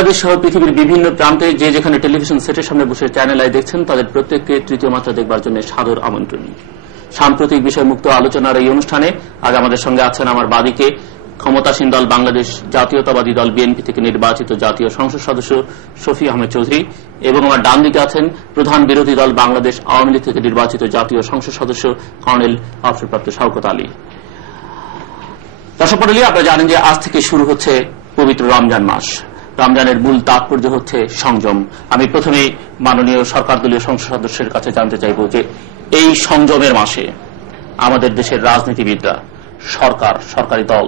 বাংলাদেশ সহ পৃথিবীর বিভিন্ন প্রান্তে যে যেখানে টেলিভিশন সেটের সামনে বসে চ্যানেল আই দেখছেন তাদের প্রত্যেককে তৃতীয় মাত্রা দেখবার জন্য সাদর আমন্ত্রণ। সাম্প্রতিক বিষয়মুক্ত আলোচনার এই অনুষ্ঠানে আজ আমাদের সঙ্গে আছেন আমার বাদিকে ক্ষমতাসীন দল বাংলাদেশ জাতীয়তাবাদী দল বিএনপি থেকে নির্বাচিত জাতীয় সংসদ সদস্য শফি আহমেদ চৌধুরী এবং আমার ডান দিকে আছেন প্রধান বিরোধী দল বাংলাদেশ আওয়ামী লীগ থেকে নির্বাচিত জাতীয় সংসদ সদস্য কর্নেল অবসরপ্রাপ্ত শওকত আলী। দর্শক মণ্ডলী, আপনারা জানেন যে আজ থেকে শুরু হচ্ছে পবিত্র রমজান মাস। রমজানের মূল তাৎপর্য হচ্ছে সংযম। আমি প্রথমে মাননীয় সরকার দলীয় সংসদ সদস্যের কাছে জানতে চাইব যে এই সংযমের মাসে আমাদের দেশের রাজনীতিবিদরা, সরকার, সরকারি দল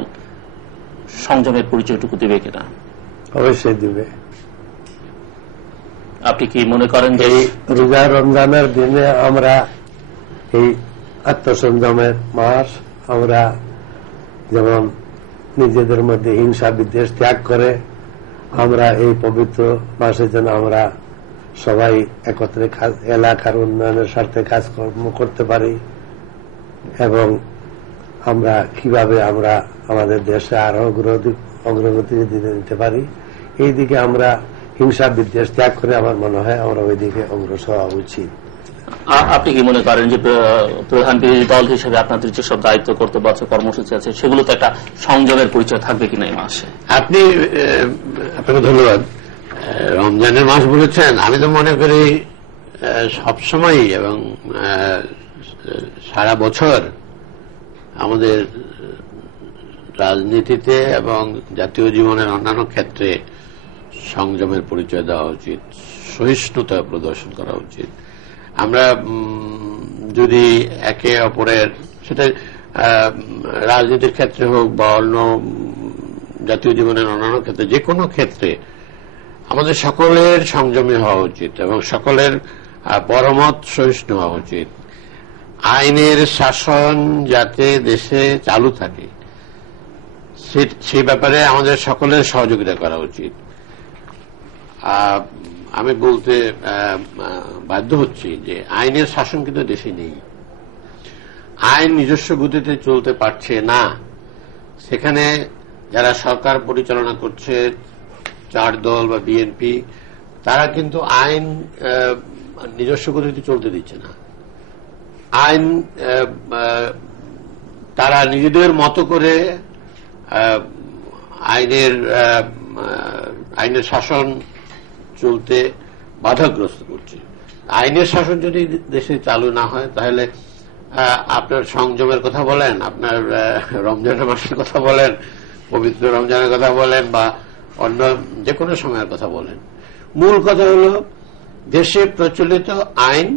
সংযমের পরিচয়টুকু দেবে কিনা? অবশ্যই দিবে। আপনি কি মনে করেন যে রোজা রমজানের দিনে আমরা এই আত্মসংযমের মাস, আমরা যেমন নিজেদের মধ্যে হিংসা বিদ্বেষ ত্যাগ করে আমরা এই পবিত্র মাসে যেন আমরা সবাই একত্রে এলাকার উন্নয়নের স্বার্থে কাজকর্ম করতে পারি এবং আমরা কিভাবে আমরা আমাদের দেশে আরো অগ্রগতি দিতে দিতে পারি, এই দিকে আমরা হিংসা বিদ্বেষ ত্যাগ করে আমার মনে হয় আমরা ওই দিকে অগ্রসর হওয়া উচিত। আপনি কি মনে করেন যে প্রধান বিরোধী দল হিসেবে আপনাদের যেসব দায়িত্ব কর্তব্য আছে, কর্মসূচি আছে, সেগুলো তো একটা সংযমের পরিচয় থাকবে কিনা এই মাসে? আপনাকে ধন্যবাদ। রমজানের মাস বলেছেন, আমি তো মনে করি সবসময় এবং সারা বছর আমাদের রাজনীতিতে এবং জাতীয় জীবনের অন্যান্য ক্ষেত্রে সংযমের পরিচয় দেওয়া উচিত, সহিষ্ণুতা প্রদর্শন করা উচিত। আমরা যদি একে অপরের, সেটা রাজনীতির ক্ষেত্রে হোক বা অন্য জাতীয় জীবনের অন্যান্য ক্ষেত্রে, যে কোনো ক্ষেত্রে আমাদের সকলের সংযমী হওয়া উচিত এবং সকলের পরমত সহিষ্ণু হওয়া উচিত। আইনের শাসন যাতে দেশে চালু থাকে সেই ব্যাপারে আমাদের সকলের সহযোগিতা করা উচিত। আমি বলতে বাধ্য হচ্ছি যে আইনের শাসন কিন্তু দেশে নেই। আইন নিজস্ব গতিতে চলতে পারছে না। সেখানে যারা সরকার পরিচালনা করছে, চার দল বা বিএনপি, তারা কিন্তু আইন নিজস্ব গতিতে চলতে দিচ্ছে না। আইন তারা নিজেদের মতো করে আইনের শাসন চলতে বাধাগ্রস্ত করছে। আইনের শাসন যদি দেশে চালু না হয় তাহলে আপনার সংযমের কথা বলেন, আপনার রমজানের মাসের কথা বলেন, পবিত্র রমজানের কথা বলেন বা অন্য যে কোনো সময়ের কথা বলেন, মূল কথা হল দেশে প্রচলিত আইন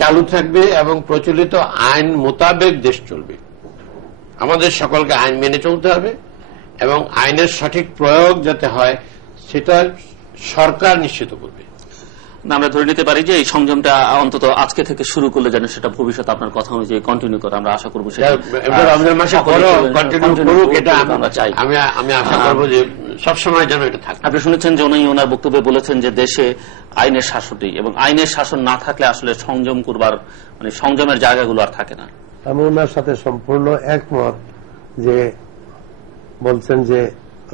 চালু থাকবে এবং প্রচলিত আইন মোতাবেক দেশ চলবে। আমাদের সকলকে আইন মেনে চলতে হবে এবং আইনের সঠিক প্রয়োগ যাতে হয় সেটা সরকার নিশ্চিত করবে। আমরা ধরে নিতে পারি যে এই সংযমটা অন্তত আজকে থেকে শুরু করলে যেন সেটা ভবিষ্যতে আপনার কথা অনুযায়ী কন্টিনিউ করে, আমরা আশা করবো রমজান মাসে কন্টিনিউ করুক, এটা আমরা চাই। আমি আশা করবো যে সবসময় যেন এটা থাকে। আপনি শুনেছেন যে উনি ওনার বক্তব্যে বলেছেন যে দেশে আইনের শাসনই, এবং আইনের শাসন না থাকলে আসলে সংযম করবার মানে সংযমের জায়গাগুলো আর থাকে না। আমি ওনার সাথে সম্পূর্ণ একমত যে বলছেন যে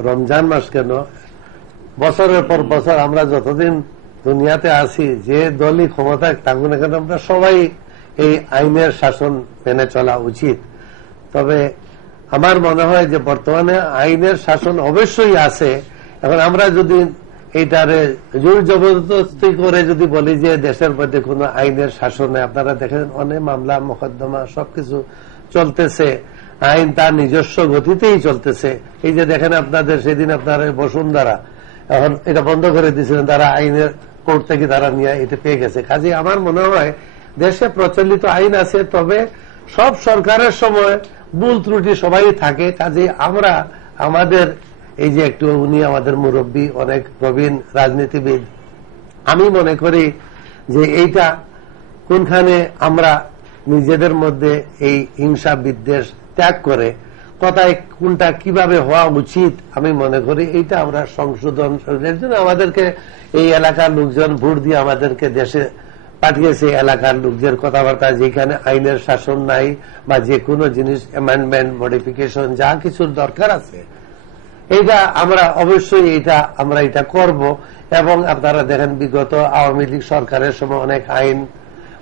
রমজান মাস কেন, বছরের পর বছর আমরা যতদিন দুনিয়াতে আছি, যে দলই ক্ষমতায় থাকুক না কেন, আমরা সবাই এই আইনের শাসন মেনে চলা উচিত। তবে আমার মনে হয় যে বর্তমানে আইনের শাসন অবশ্যই আছে। এখন আমরা যদি এইটারে জোর জবরদস্তি করে যদি বলি যে দেশের মধ্যে কোন আইনের শাসন নেই, আপনারা দেখেন অনেক মামলা মোকদ্দমা সবকিছু চলতেছে, আইন তার নিজস্ব গতিতেই চলতেছে। এই যে দেখেন আপনাদের সেদিন আপনার বসুন্ধরা এখন এটা বন্ধ করে দিয়েছিলেন, তারা আইনের কোর্ট থেকে তারা নিয়ে এটা পেয়ে গেছে। কাজে আমার মনে হয় দেশে প্রচলিত আইন আছে, তবে সব সরকারের সময় ভুল ত্রুটি সবাই থাকে। কাজে আমরা আমাদের এই যে একটু উনি আমাদের মুরব্বী, অনেক প্রবীণ রাজনীতিবিদ, আমি মনে করি যে এইটা কোনখানে আমরা নিজেদের মধ্যে এই হিংসা বিদ্বেষ ত্যাগ করে কথায় কোনটা কিভাবে হওয়া উচিত, আমি মনে করি এইটা আমরা সংশোধন এর জন্য আমাদেরকে এই এলাকার লোকজন ভোট দিয়ে আমাদেরকে দেশে পাঠিয়েছে। এলাকার লোকদের কথাবার্তা, যেখানে আইনের শাসন নাই বা যে কোনো জিনিস অ্যামেন্ডমেন্ট মডিফিকেশন যা কিছুর দরকার আছে এইটা আমরা অবশ্যই আমরা এটা করব। এবং আপনারা দেখেন বিগত আওয়ামী লীগ সরকারের সময় অনেক আইন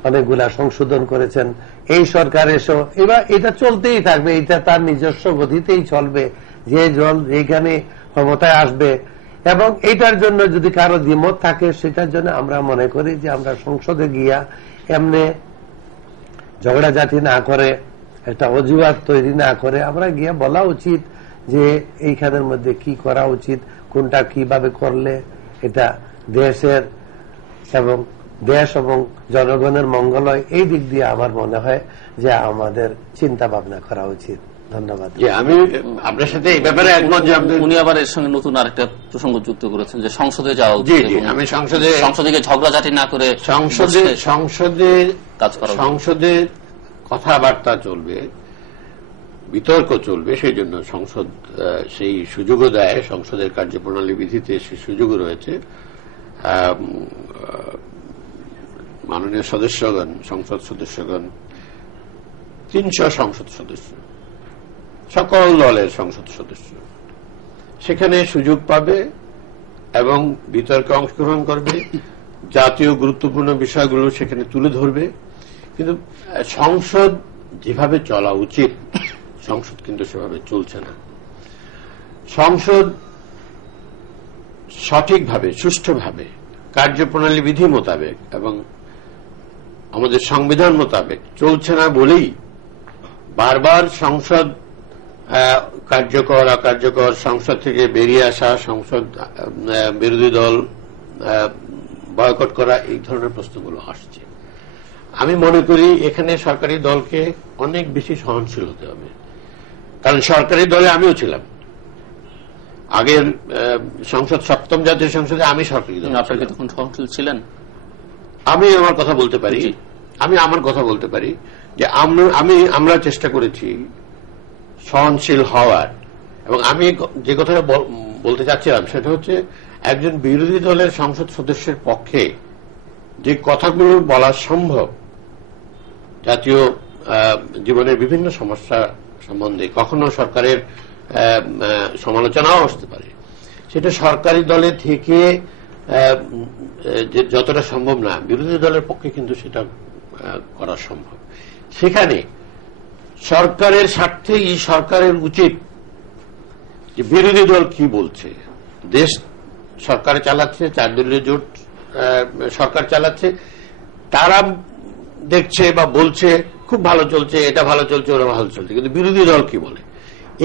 অনেকগুলা সংশোধন করেছেন, এই সরকার এসো, এবার এটা চলতেই থাকবে, এটা তার নিজস্ব গতিতেই চলবে, যে দল এইখানে ক্ষমতায় আসবে। এবং এইটার জন্য যদি কারো দ্বিমত থাকে, সেটার জন্য আমরা মনে করি যে আমরা সংসদে গিয়া এমনি ঝগড়াঝাটি না করে, একটা অজুহাত তৈরি না করে আমরা গিয়া বলা উচিত যে এইখানের মধ্যে কি করা উচিত, কোনটা কিভাবে করলে এটা দেশের এবং দেশ এবং জনগণের মঙ্গল হয়, এই দিক দিয়ে আমার মনে হয় যে আমাদের চিন্তা ভাবনা করা উচিত। ধন্যবাদ। আমি আপনার সাথে এই ব্যাপারে একমত যে উনি আবার এর সঙ্গে নতুন আরেকটা প্রসঙ্গ যুক্ত করেছেন যে সংসদে যাওয়া উচিত। আমি সংসদে ঝগড়াঝাটি না করে সংসদে কথাবার্তা চলবে, বিতর্ক চলবে, সেই জন্য সংসদ সেই সুযোগও দেয়, সংসদের কার্যপ্রণালী বিধিতে সেই সুযোগও রয়েছে। মাননীয় সদস্যগণ, সংসদ সদস্যগণ 300 সংসদ সদস্য, সকল দলের সংসদ সদস্য সেখানে সুযোগ পাবে এবং বিতর্কে অংশগ্রহণ করবে, জাতীয় গুরুত্বপূর্ণ বিষয়গুলো সেখানে তুলে ধরবে। কিন্তু সংসদ যেভাবে চলা উচিত, সংসদ কিন্তু সেভাবে চলছে না। সংসদ সঠিকভাবে, সুষ্ঠুভাবে, কার্যপ্রণালী বিধি মোতাবেক এবং আমাদের সংবিধান মোতাবেক চলছে না বলেই বারবার সংসদ কার্যকর অকার্যকর, সংসদ থেকে বেরিয়ে আসা, সংসদ বিরোধী দল বয়কট করা, এই ধরনের প্রশ্নগুলো আসছে। আমি মনে করি এখানে সরকারি দলকে অনেক বেশি সহনশীল হতে হবে, কারণ সরকারি দলে আমিও ছিলাম। আগের সংসদ, সপ্তম জাতীয় সংসদে আমি সরকারি দল। আপনাকে তখন সহনশীল ছিলেন? আমি আমার কথা বলতে পারি যে আমরা চেষ্টা করেছি সহনশীল হওয়ার। এবং আমি যে কথাটা বলতে চাচ্ছিলাম সেটা হচ্ছে, একজন বিরোধী দলের সংসদ সদস্যের পক্ষে যে কথাগুলো বলা সম্ভব জাতীয় জীবনের বিভিন্ন সমস্যা সম্বন্ধে, কখনো সরকারের সমালোচনাও আসতে পারে, সেটা সরকারি দলে থেকে যতটা সম্ভব না, বিরোধী দলের পক্ষে কিন্তু সেটা করা সম্ভব। সেখানে সরকারের স্বার্থে সরকারের উচিত যে বিরোধী দল কি বলছে, দেশ সরকার চালাচ্ছে, 4 দলীয় জোট সরকার চালাচ্ছে, তারা দেখছে বা বলছে খুব ভালো চলছে, এটা ভালো চলছে, ওরা ভালো চলছে, কিন্তু বিরোধী দল কি বলে,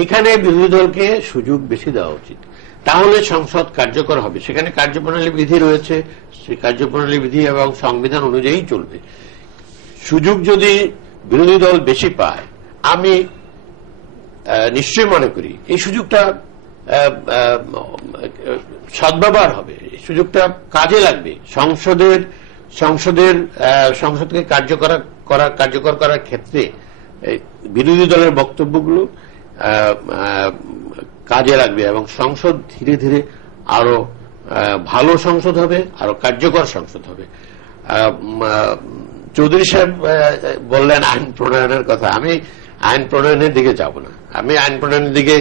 এখানে বিরোধী দলকে সুযোগ বেশি দেওয়া উচিত। তাহলে সংসদ কার্যকর হবে। সেখানে কার্যপ্রণালী বিধি রয়েছে, সেই কার্যপ্রণালী বিধি এবং সংবিধান অনুযায়ী চলবে। সুযোগ যদি বিরোধী দল বেশি পায়, আমি নিশ্চয় মনে করি এই সুযোগটা সদ্ব্যবহার হবে, এই সুযোগটা কাজে লাগবে। সংসদকে কার্যকর করার ক্ষেত্রে বিরোধী দলের বক্তব্যগুলো কাজে লাগবে এবং সংসদ ধীরে ধীরে আরো ভালো সংসদ হবে, আরো কার্যকর সংসদ হবে। চৌধুরী সাহেব বললেন আইন প্রণয়নের কথা। আমি আইন প্রণয়নের দিকে যাব না, আমি আইন প্রণয়নের দিকে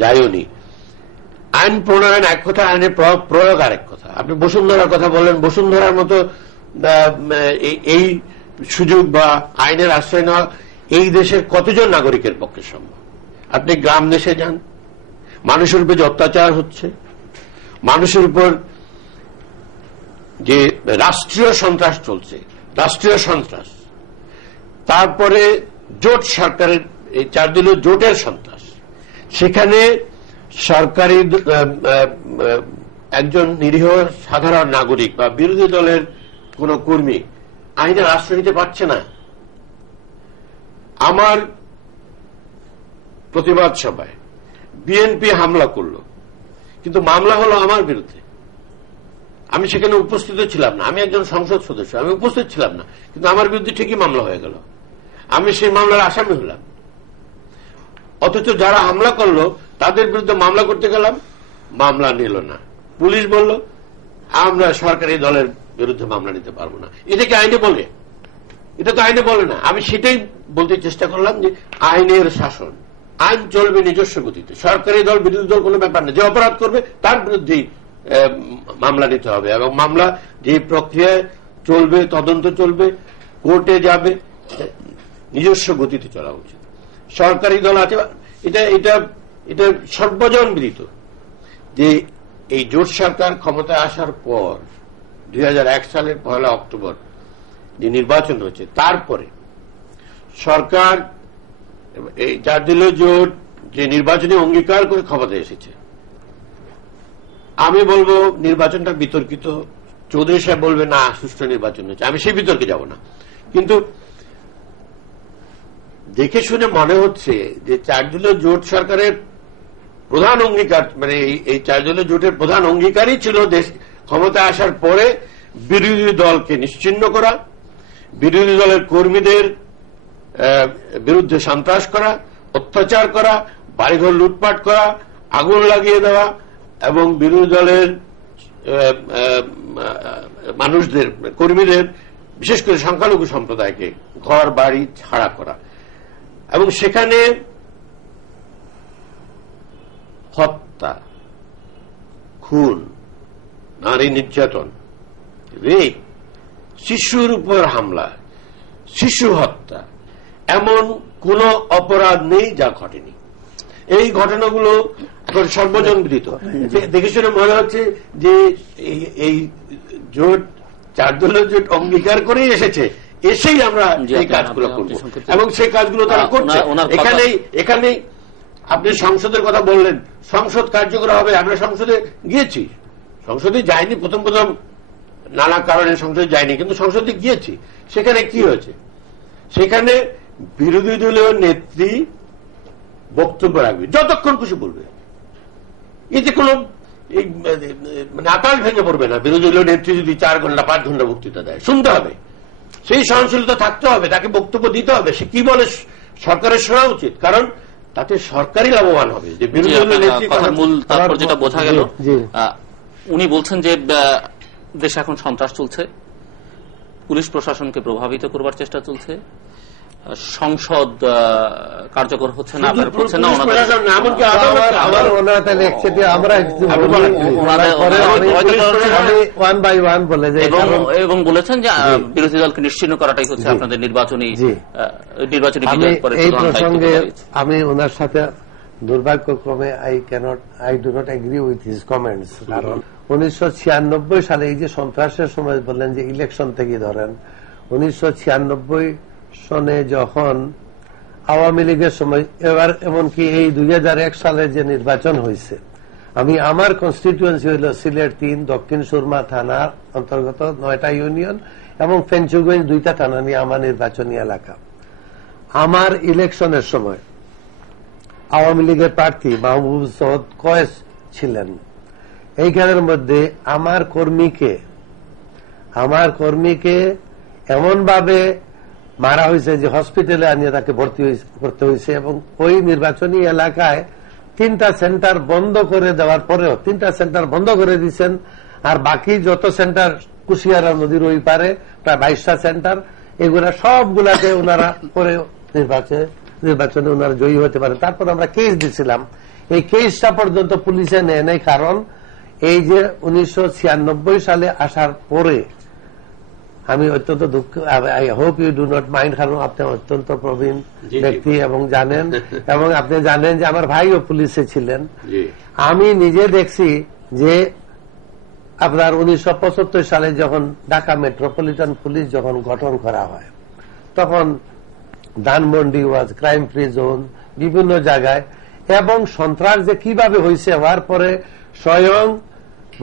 যাইওনি। আইন প্রণয়ন এক কথা, আইনের প্রয়োগ আরেক কথা। আপনি বসুন্ধরার কথা বললেন, বসুন্ধরার মতো এই সুযোগ বা আইনের আশ্রয় নেওয়া এই দেশের কতজন নাগরিকের পক্ষে সম্ভব? আপনি গ্রাম দেশে যান, মানুষের উপর যে অত্যাচার হচ্ছে, মানুষের উপর যে রাষ্ট্রীয় সন্ত্রাস চলছে, রাষ্ট্রীয় সন্ত্রাস, তারপরে জোট সরকারের এই 4 দলীয় জোটের সন্ত্রাস, সেখানে সরকারি একজন নিরীহ সাধারণ নাগরিক বা বিরোধী দলের কোন কর্মী আইনের আশ্রয় নিতে পারছে না। আমার প্রতিবাদ সভায় বিএনপি হামলা করল, কিন্তু মামলা হলো আমার বিরুদ্ধে। আমি সেখানে উপস্থিত ছিলাম না, আমি একজন সংসদ সদস্য, আমি উপস্থিত ছিলাম না, কিন্তু আমার বিরুদ্ধে ঠিকই মামলা হয়ে গেল। আমি সেই মামলার আসামি হলাম। অথচ যারা হামলা করলো তাদের বিরুদ্ধে মামলা করতে গেলাম, মামলা নিল না। পুলিশ বলল আমরা সরকারি দলের বিরুদ্ধে মামলা নিতে পারবো না। এটা কি আইনে বলে? এটা তো আইনে বলে না। আমি সেটাই বলতে চেষ্টা করলাম যে আইনের শাসন, আইন চলবে নিজস্ব গতিতে, সরকারি দল বিরোধী দল কোনো ব্যাপার নেই, যে অপরাধ করবে তার বিরুদ্ধেই মামলা নিতে হবে, এবং মামলা যে প্রক্রিয়ায় চলবে, তদন্ত চলবে, কোর্টে যাবে, নিজস্ব গতিতে চলা উচিত। সরকারি দল আছে, এটা এটা এটা সর্বজন বিদিত যে এই জোট সরকার ক্ষমতায় আসার পর 2001 সালের 1 অক্টোবর যে নির্বাচন হয়েছে, তারপরে সরকার এই 4 দলীয় জোট যে নির্বাচনী অঙ্গীকার করে ক্ষমতায় এসেছে, আমি বলবো নির্বাচনটা বিতর্কিত। চৌধুরী সাহেব বলবে না সুষ্ঠু নির্বাচন হয়েছে, আমি সেই বিতর্কে যাব না, কিন্তু দেখে শুনে মনে হচ্ছে যে 4 দলীয় জোট সরকারের প্রধান অঙ্গীকার, মানে এই 4 দলীয় জোটের প্রধান অঙ্গীকারই ছিল দেশ ক্ষমতা আসার পরে বিরোধী দলকে নিশ্চিহ্ন করা, বিরোধী দলের কর্মীদের বিরুদ্ধে সন্ত্রাস করা, অত্যাচার করা, বাড়িঘর লুটপাট করা, আগুন লাগিয়ে দেওয়া, এবং বিরোধী দলের মানুষদের, কর্মীদের, বিশেষ করে সংখ্যালঘু সম্প্রদায়কে ঘর বাড়ি ছাড়া করা, এবং সেখানে হত্যা, খুন, নারী নির্যাতন, রেপ, শিশুর উপর হামলা, শিশু হত্যা, এমন কোন অপরাধ নেই যা ঘটেনি। এই ঘটনাগুলো এখন সর্বজন বিদিত। দেখে শুনে মনে হচ্ছে যে এই জোট 4 দলীয় জোট অঙ্গীকার করেই এসেছে, এসেই আমরা এই কাজগুলো করব, এবং সেই কাজগুলো তারা করছে। এখানেই আপনি সংসদের কথা বললেন, সংসদ কার্যকর হবে। আমরা সংসদে গিয়েছি, সংসদে যাইনি, প্রথম নানা কারণে সংসদে যাইনি, কিন্তু সংসদে গিয়েছি। সেখানে কি হয়েছে? সেখানে বিরোধী দলীয় নেত্রী বক্তব্য রাখবে, যতক্ষণ খুশি বলবে, এতে কোন মানে আকাশ ভেঙে পড়বে না। বিরোধী দলীয় নেত্রী যদি 4 ঘন্টা 5 ঘন্টা বক্তৃতা দেয়, শুনতে হবে, সেই সহনশীলতা থাকতে হবে, তাকে বক্তব্য দিতে হবে, সে কি বলে সরকারের শোনা উচিত, কারণ তাতে সরকারই লাভবান হবে। যে বিরোধী দলীয় নেত্রী মূল তারপর যেটা বোঝা গেল, উনি বলছেন যে দেশে এখন সন্ত্রাস চলছে, পুলিশ প্রশাসনকে প্রভাবিত করবার চেষ্টা চলছে, সংসদ কার্যকর হচ্ছে না, এবং বলেছেন যে বিরোধী দলকে নিশ্চিহ্ন করাটাই হচ্ছে আপনাদের নির্বাচনী এই প্রসঙ্গে আমি ওনার সাথে দুর্ভাগ্যক্রমে I do not agree with his comments. কারণ 1996 সালে এই যে সন্ত্রাসের সময় বললেন যে ইলেকশন থেকে ধরেন, 1996 সনে যখন আওয়ামী লীগের সময়, এবার এমনকি এই 2001 সালে যে নির্বাচন হয়েছে, আমি আমার কনস্টিটিউয়েন্সি হইল সিলেট 3 দক্ষিণ সুরমা থানার অন্তর্গত 9টা ইউনিয়ন এবং ফেঞ্চুগঞ্জ 2টা থানা নিয়ে আমার নির্বাচনী এলাকা। আমার ইলেকশনের সময় আওয়ামী লীগের প্রার্থী মাহবুব সৌদ কয়েস ছিলেন। এইখানের মধ্যে আমার কর্মীকে এমনভাবে মারা হয়েছে যে হসপিটালে আনিয়ে তাকে ভর্তি করতে হয়েছে, এবং ওই নির্বাচনী এলাকায় 3টা সেন্টার বন্ধ করে দেওয়ার পরেও 3টা সেন্টার বন্ধ করে দিচ্ছেন, আর বাকি যত সেন্টার কুশিয়ারা নদীর ওই পারে প্রায় 22টা সেন্টার, এগুলা সবগুলাতে ওনারা করে নির্বাচনে ওনারা জয়ী হতে পারে। তারপর আমরা কেস দিছিলাম, এই কেসটা পর্যন্ত পুলিশে নেয় নাই, কারণ এই যে 1996 সালে আসার পরে আমি অত্যন্ত দুঃখ, I hope you do not mind, কারণ আপনি অত্যন্ত প্রবীণ ব্যক্তি এবং জানেন, এবং আপনি জানেন যে আমার ভাইও পুলিশে ছিলেন। আমি নিজে দেখছি যে আপনার 1975 সালে যখন ঢাকা মেট্রোপলিটন পুলিশ যখন গঠন করা হয়, তখন ধানমন্ডি ওয়াজ ক্রাইম ফ্রি জোন বিভিন্ন জায়গায়, এবং সন্ত্রাস যে কিভাবে হয়েছে হওয়ার পরে স্বয়ং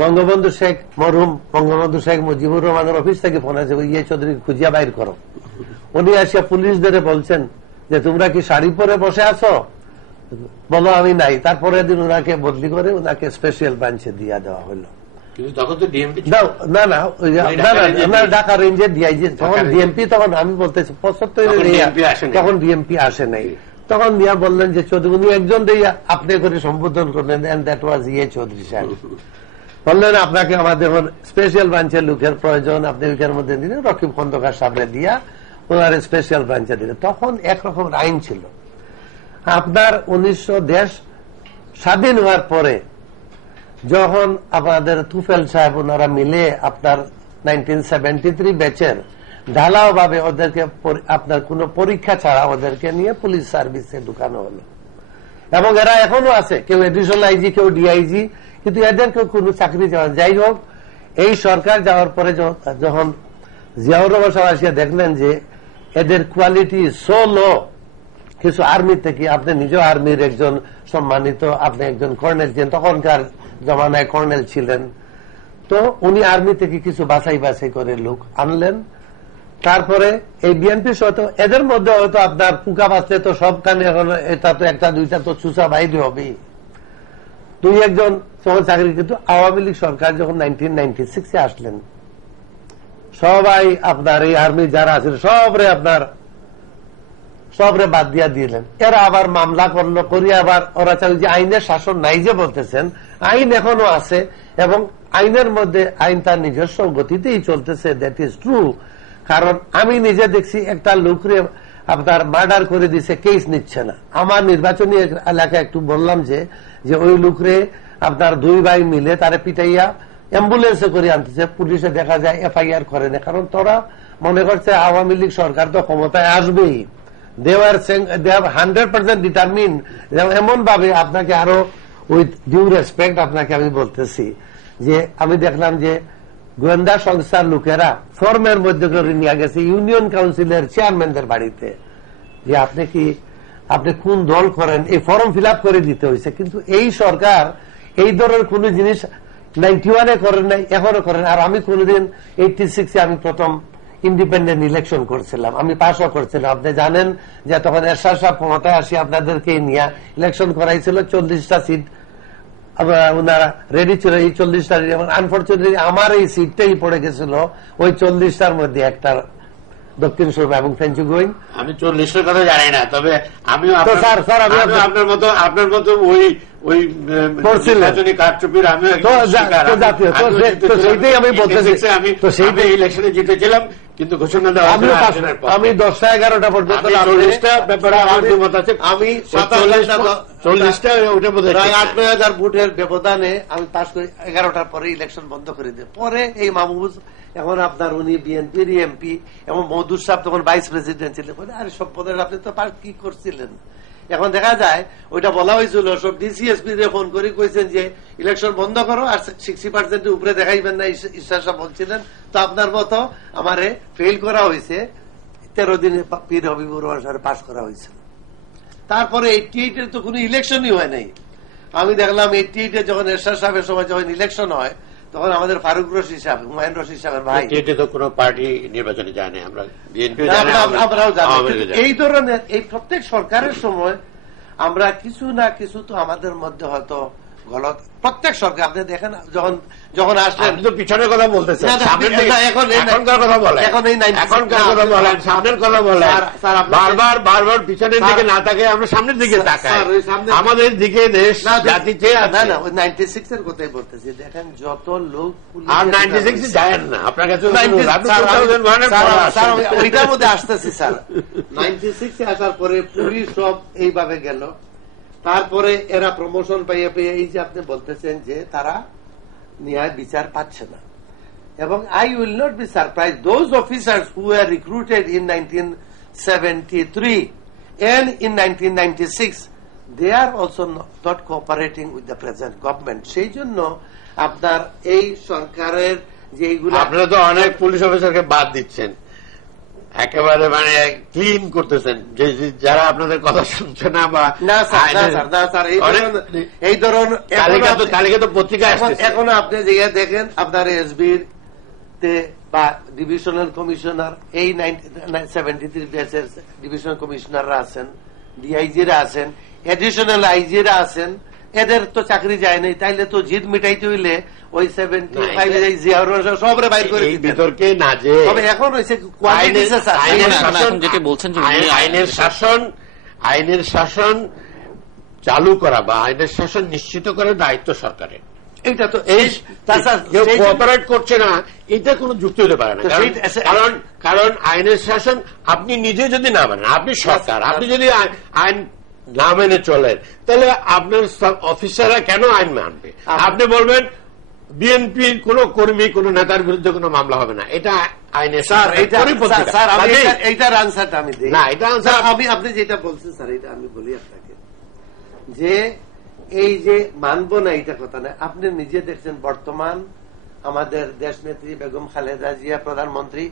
বঙ্গবন্ধু শেখ, মরহুম বঙ্গবন্ধু শেখ মুজিবুর রহমানের অফিস থেকে ফোন আছে, ইয়ে চৌধুরী খুঁজিয়া বাইর করো। উনি আসিয়া পুলিশদের বলছেন যে তোমরা কি শাড়ি পরে বসে আছো, বলো আমি নাই। তারপরের দিন ওনাকে বদলি করে ওনাকে স্পেশাল ব্রাঞ্চে দিয়ে দেওয়া হলো। ঢাকা রেঞ্জের ডিআইজি তখন ডিএমপি, তখন আমি বলতেছি 75 তখন ডিএমপি আসে নাই, তখন দিয়া বললেন যে চৌধুরী, উনি একজন দিয়া আপনি করে সম্বোধন করলেন, এন্ড দ্যাট ওয়াজ ইয়ে চৌধুরী সাহেব। বললেন আপনাকে আমাদের স্পেশাল ব্রাঞ্চের লোকের প্রয়োজন, আপনি ওইখানের মধ্যে দিলেন রকিব খন্দকার সামনে দিয়া ওনার স্পেশাল ব্রাঞ্চে দিলেন। তখন একরকম আইন ছিল। আপনার 1900 দেশ স্বাধীন হওয়ার পরে যখন আপনাদের তুফেল সাহেব ওনারা মিলে আপনার 1973 ব্যাচের ঢালাও ভাবে ওদেরকে আপনার কোন পরীক্ষা ছাড়া ওদেরকে নিয়ে পুলিশ সার্ভিসে ঢুকানো হলো, এবং এরা এখনো আছে, কেউ এডিশনাল আইজি, কেউ ডিআইজি, কিন্তু এদেরকে কোন চাকরি যাওয়া। যাই হোক, এই সরকার যাওয়ার পরে যখন জিয়াউর রহমান সাহেব আসিয়া দেখলেন যে এদের কোয়ালিটি সো লো, কিছু আর্মি থেকে, আপনি নিজেও আর্মির একজন সম্মানিত, আপনি একজন কর্নেল ছিলেন, তখনকার জমানায় কর্নেল ছিলেন, তো উনি আর্মি থেকে কিছু বাছাই বাছাই করে লোক আনলেন। তারপরে এই বিএনপি হয়তো এদের মধ্যে হয়তো আপনার পুকা বাঁচলে তো সব কানে এখন এটা তো একটা দুইটা তো চুষা বাইরে হবেই, দুই একজন তখন চাকরি। কিন্তু আওয়ামী লীগ সরকার যখন 1996-এ আসলেন, সবাই আপনার এই আর্মি যারা আছেন সবরে বাদ দিয়া দিলেন। এরা আবার মামলা করলো, করি আবার ওরা চাই যে আইনের শাসন নাই, যে বলতেছেন আইন এখনো আছে এবং আইনের মধ্যে আইন তার নিজস্ব গতিতেই চলতেছে, দ্যাট ইজ ট্রু। কারণ আমি নিজে দেখছি একটা লোকরে আপনার মার্ডার করে দিছে, কেস নিচ্ছে না। আমার নির্বাচনী এলাকায় একটু বললাম যে ওই লোকরে আপনার দুই ভাই মিলে তারে পিটাইয়া অ্যাম্বুলেন্সে করে আনতেছে, পুলিশে দেখা যায় এফআইআর করে না, কারণ তোরা মনে করছে আওয়ামী লীগ সরকার তো ক্ষমতায় আসবেই। দে আর 100% ডিটারমিন। এমন ভাবে আপনাকে আরো উইথ ডিউ রেসপেক্ট আপনাকে আমি বলতেছি যে আমি দেখলাম যে গোয়েন্দা সংস্থার লোকেরা ফর্মের মধ্যে করে নিয়ে গেছে ইউনিয়ন কাউন্সিলের চেয়ারম্যানদের বাড়িতে, যে আপনি কোন দল করেন, এই ফর্ম ফিল আপ করে দিতে হয়েছে। কিন্তু এই সরকার এই ধরনের কোন জিনিস 91-এ করেন নাই, এখনো করেন। আর আমি কোনদিন 86-এ আমি প্রথম ইন্ডিপেন্ডেন্ট ইলেকশন করছিলাম, আমি পাশও করছিলাম। আপনি জানেন যে তখন এরশাদ সাহেব ক্ষমতায় আসি আপনাদেরকে নিয়ে ইলেকশন করাইছিল, 40টা সিট ওনারা রেডি ছিল, এই 40টা। এবং আনফর্চুনেটলি আমার এই সিটটাই পড়ে গেছিল ওই 40টার মধ্যে একটা, দক্ষিণ সুরমা এবং ফেঞ্চু গোয়িং। আমি 40টার কথা জানি না, তবে আমিও আপনার মতো ওই নির্বাচনী কারচুপির আমিও আমি বলতেছি, সেইটাই ইলেকশনে জিতেছিলাম, কিন্তু ঘোষণা দেওয়া আমি 10টা 11টা পর্যন্ত 40টা ব্যাপারে আমার দুমত আছে। আমি 40টা ওটা বোধ হয় 8,000 ভোটের ব্যবধানে আমি পাস করি, 11টার পরে ইলেকশন বন্ধ করে দিই। পরে এই মাহবুব, এখন আপনার উনি বিএনপির এমপি, এবং মওদুদ সাহেব তখন ভাইস প্রেসিডেন্ট ছিলেন, আরে সব পদের আপনি তো পাস কি করছিলেন। এখন দেখা যায় ওইটা বলা হয়েছিল, সব ডিসিএসপি ফোন করে কইছেন যে ইলেকশন বন্ধ করো আর 60% উপরে দেখাইবেন না, ঈশ্বর সাহেব বলছিলেন। তো আপনার মতো আমারে ফেল করা হয়েছে, 13 দিনে পীর হবিবুর রহমান সাহেব পাস করা হয়েছিল। তারপরে 88-এর তো কোনো ইলেকশনই হয় নাই। আমি দেখলাম 88-এ যখন এরশাদ সাহেবের সময় যখন ইলেকশন হয়, তখন আমাদের ফারুক রশিদ সাহেব, হুমায়ুন রশিদ সাহেবের ভাই, তো কোনো পার্টি নির্বাচনে যায় না, আমরা বিএনপি আমরাও জানি। এই ধরনের এই প্রত্যেক সরকারের সময় আমরা কিছু না কিছু তো আমাদের মধ্যে হয়তো গলত, প্রত্যেক সরকার আপনি দেখেন যখন আসলেন তো পিছনের কথা বলতেছেন, এখনকার কথা বলেন, সামনের কথা বলেন। বারবার পিছনের দিকে না তাকে আমরা সামনের দিকে তাকাই, আমাদের দিকে দেশ জাতি চেয়ে আছে। না, ওই 96-এর কথাই বলতেছি। দেখেন যত লোক আর 96 যায় না, আপনার কাছে ওইটার মধ্যে আসতেছি স্যার। 96-এ আসার পরে পুলিশ সব এইভাবে গেল, তারপরে এরা প্রমোশন পাইয়ে পেয়ে এই যে আপনি বলতেছেন যে তারা ন্যায় বিচার পাচ্ছে না। এবং I will not be surprise those officers who are recruited in 1973 and in 1996 they are also not cooperating with the present government. সেই জন্য আপনার এই সরকারের যে এইগুলো, আপনারা তো অনেক পুলিশ অফিসারকে বাদ দিচ্ছেন, একেবারে মানে ক্লিন করতেছেন, যারা আপনাদের কথা শুনছে না। বা এই ধরুন তালিকা তো পত্রিকা এখন আপনি যে দেখেন আপনার এসবির বা ডিভিশনাল কমিশনার, এই 73 ব্যাচের ডিভিশনাল কমিশনাররা আছেন, ডিআইজিরা আছেন, এডিশনাল আইজিরা আছেন, এদের তো চাকরি যায় নাই। তাইলে তো জিদ মিটাইতে হইলে ওই 75 জিয়াউর রহমান সবরে বাইর করে বিতর্কে না যে। তবে এখন হয়েছে আইনের শাসন চালু করা বা আইনের শাসন নিশ্চিত করার দায়িত্ব সরকারের। এটা তো কেউ কোঅপারেট করছে না, এটা কোনো যুক্তি হতে পারে না। কারণ আইনের শাসন আপনি নিজে যদি না মানেন, আপনি সরকার, আপনি যদি আইন না মেনে চলেন, তাহলে আপনার অফিসাররা কেন আইন মানবে? আপনি বলবেন বিএনপির কোন কর্মী কোন নেতার বিরুদ্ধে কোনো মামলা হবে না, এটা আইনে এইটার আনসারটা আমি দিই না। এটা আনসার আপনি যেটা বলছেন স্যার, এটা আমি বলি আপনাকে যে এই যে মানব না এটা কথা না। আপনি নিজে দেখছেন বর্তমান আমাদের দেশ নেত্রী বেগম খালেদা জিয়া প্রধানমন্ত্রী,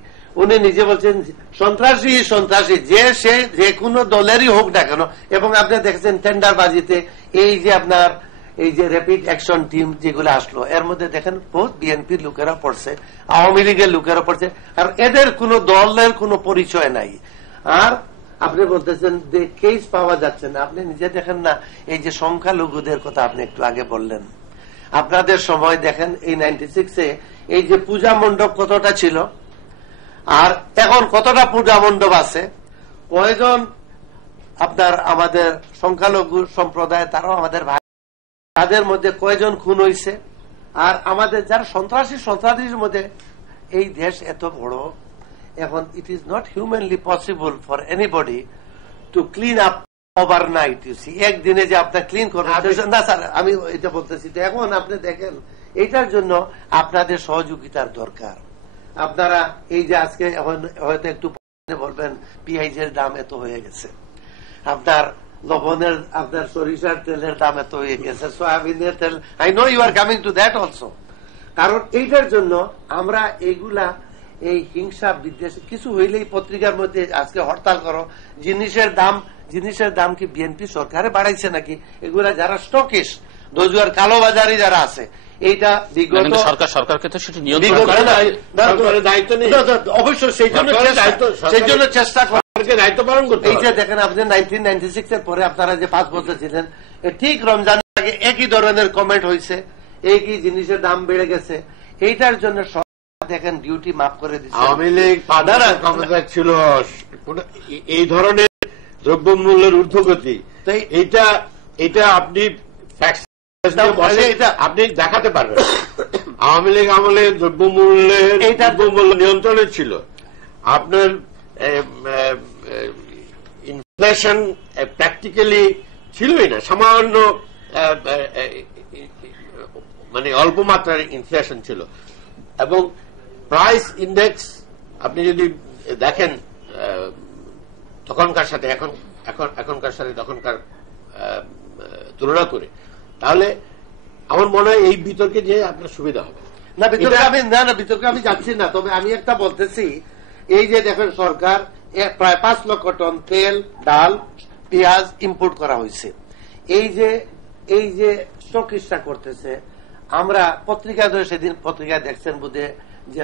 উনি নিজে বলছেন সন্ত্রাসী সন্ত্রাসী যে কোনো দলেরই হোক না কেন। এবং আপনি দেখছেন টেন্ডারবাজিতে এই যে আপনার এই যে র্যাপিড অ্যাকশন টিম যেগুলো আসলো, এর মধ্যে দেখেন বহুত বিএনপির লোকেরা পড়ছে, আওয়ামী লীগের লোকেরা পড়ছে, আর এদের কোন দলের কোন পরিচয় নাই। আর আপনি বলতেছেন যে কেস পাওয়া যাচ্ছে না। আপনি নিজে দেখেন না এই যে সংখ্যালঘুদের কথা আপনি একটু আগে বললেন, আপনাদের সময় দেখেন এই 96-এ এই যে পূজা মণ্ডপ কতটা ছিল আর এখন কতটা পূজা মণ্ডপ আছে, কয়জন আপনার আমাদের সংখ্যালঘু সম্প্রদায় তারাও আমাদের ভাই, তাদের মধ্যে কয়জন খুন হয়েছে। আর আমাদের যারা সন্ত্রাসীর মধ্যে এই দেশ এত বড়, এখন it is not humanly possible for anybody to clean up overnight. You see, একদিনে যে আপনার ক্লিন করবেন না স্যার, আমি এটা বলতেছি। এখন আপনি দেখেন এইটার জন্য আপনাদের সহযোগিতার দরকার। আপনারা এই যে আজকে হয়তো একটু বলবেন পেঁয়াজের দাম এত হয়ে গেছে, আপনার লবণের, আপনার সরিষার তেলের দাম এত হয়ে গেছে, সয়াবিনের তেল, I know you are coming to that also. কারণ এইটার জন্য আমরা এইগুলা এই হিংসা বিদ্বেষ কিছু হইলেই পত্রিকার মধ্যে আজকে হরতাল করো, জিনিসের দাম কি বিএনপি সরকারে বাড়াইছে নাকি? এগুলা যারা স্টকিস দোজুয়ার কালোবাজারি যারা আছে, এইটা বিগত সরকারকে তো সেটা নিয়ন্ত্রণ করে দায়িত্ব নেই অবশ্যই, সেই জন্য চেষ্টা করে দায়িত্ব পালন করতে। এই যে দেখেন আপনি 1996-এর পরে আপনারা যে 5 বছর ছিলেন, ঠিক রমজানের আগে একই ধরনের কমেন্ট হয়েছে, একই জিনিসের দাম বেড়ে গেছে। এইটার জন্য দেখেন ডিউটি মাফ করে দিচ্ছে আওয়ামী লীগ ছিল এই ধরনের দ্রব্যমূল্যের ঊর্ধ্বগতি। এটা আপনি আপনি দেখাতে পারবেন আওয়ামী লীগ আমলে দ্রব্যমূল্য নিয়ন্ত্রণে ছিল। আপনার ইনফ্লেশন প্র্যাকটিক্যালি ছিলই না, সামান্য মানে অল্প মাত্রার ইনফ্লেশন ছিল। এবং প্রাইস ইন্ডেক্স আপনি যদি দেখেন তখনকার সাথে এখনকার সাথে তখনকার তুলনা করে, তাহলে আমার মনে হয় এই বিতর্কে যে আপনার সুবিধা হবে না। বিতর্কে আমি যাচ্ছি না, তবে আমি একটা বলতেছি, এই যে দেখেন সরকার প্রায় 5 লক্ষ টন তেল, ডাল, পেঁয়াজ ইম্পোর্ট করা হয়েছে। এই যে স্টকিস্টটা করতেছে, আমরা পত্রিকা ধরে সেদিন পত্রিকায় দেখছেন বোধে যে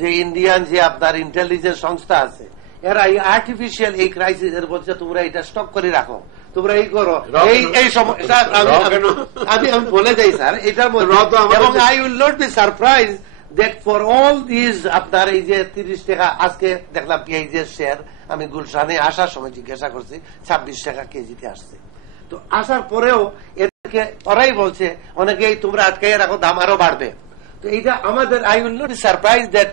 যে ইন্ডিয়ান যে আপনার ইন্টেলিজেন্স সংস্থা আছে, এরা এই আর্টিফিশিয়াল এই ক্রাইসিস এর বলছে তোমরা এটা স্টক করে রাখো, তোমরা এই করো, এই সমস্যা আমি বলে যাই স্যার এটার মধ্যে। এবং I will not be surprise that for all this আপনার এই যে 30 টাকা আজকে দেখলাম পেঁয়াজের শেয়ার, আমি গুলশানে আসার সময় জিজ্ঞাসা করছি 26 টাকা কেজিতে আসছে। তো আসার পরেও এদেরকে ওরাই বলছে অনেকেই তোমরা আটকাইয়া রাখো, দাম আরো বাড়বে। তো এইটা আমাদের I will not be surprise that